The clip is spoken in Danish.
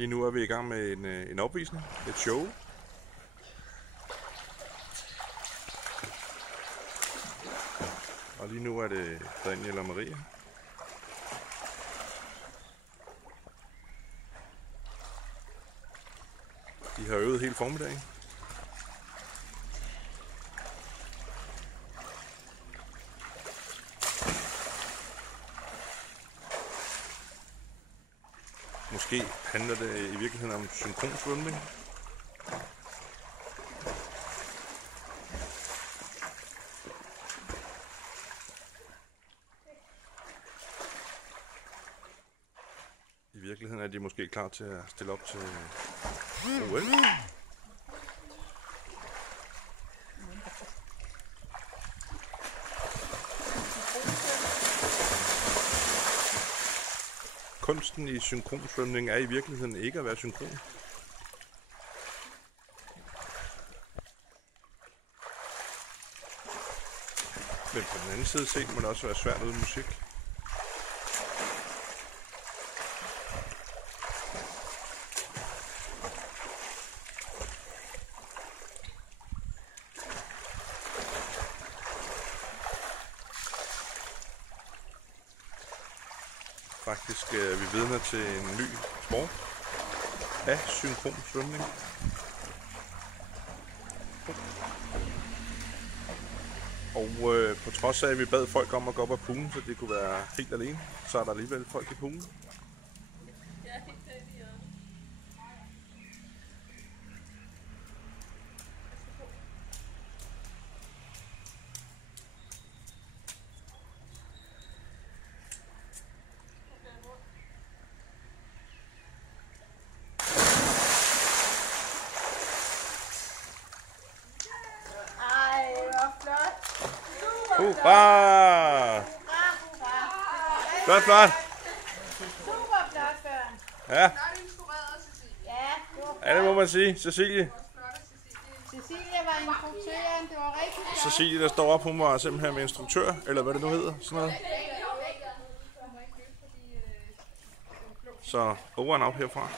Lige nu er vi i gang med en opvisning, et show. Og lige nu er det Daniel og Maria. De har øvet hele formiddagen. Måske handler det i virkeligheden om synkronsvømning. I virkeligheden er de måske klar til at stille op til OL. Kunsten i synkronsvømning er i virkeligheden ikke at være synkron. Men på den anden side set må det også være svært uden musik. Faktisk er vi vidner til en ny sport af synkronsvømning. Og på trods af, at vi bad folk om at gå op af poolen, så det kunne være helt alene, så er der alligevel folk i poolen. Hurra! Flot, flot! Super flot, Søren. Ja. Ja, det må man sige. Cecilie Var instruktøren, det var rigtig flot. Cecilie, der står op, hun var simpelthen med instruktør, eller hvad det nu hedder, sådan noget. Så over and out herfra.